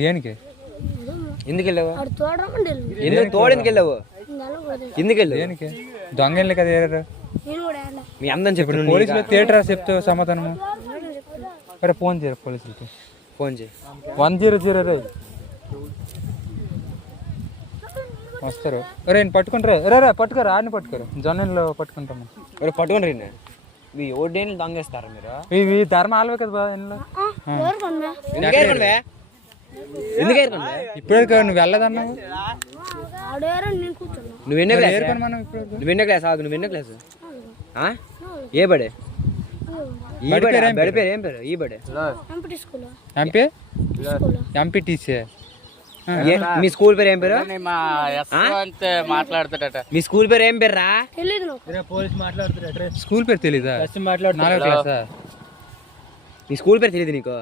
దేనికి ఎందుకు వెళ్ళావు? ఎందుకు తోడు ఎందుకు వెళ్ళావు? ఎందుకు వెళ్ళావు? దేనికి దొంగ వెళ్ళి కదా ఏరారు మీ అందరం చెప్పి పోలీసులు థియేటర్ చెప్తే సమాధానము. అరే ఫోన్ చేయరు పోలీసులకి, ఫోన్ చేయి. 100 రే వస్తారు. అరే నేను పట్టుకుంటారా? రే పట్టుకోరా, ఆడిని పట్టుకోరు, జొన్నలో పట్టుకుంటాము. మరి పట్టుకొని రీ మీ ఓడేళ్ళు దొంగేస్తారా మీరు? ఇవి ధర్మ ఆలవే కదా బా ఇంట్లో. ఎందుకు ఇప్పుడే నువ్వు వెళ్ళదన్నావు. నువ్వెన్నో క్లాస్ ఆగు, నువ్వెన్నో క్లాసు? ఏ బడే? ఈ బడే బడి పేరు ఏం పేరు? ఈ బడే ఎంపీటీసీ. మీ స్కూల్ పేరు ఏం పేరు? మాట్లాడుతాడట. మీ స్కూల్ పేరు ఏం పేరు రా? పోలీస్ మాట్లాడుతాడు. స్కూల్ పేరు తెలీదా? 4వ క్లాసా? మీ స్కూల్ పేరు తెలియదు నీకు?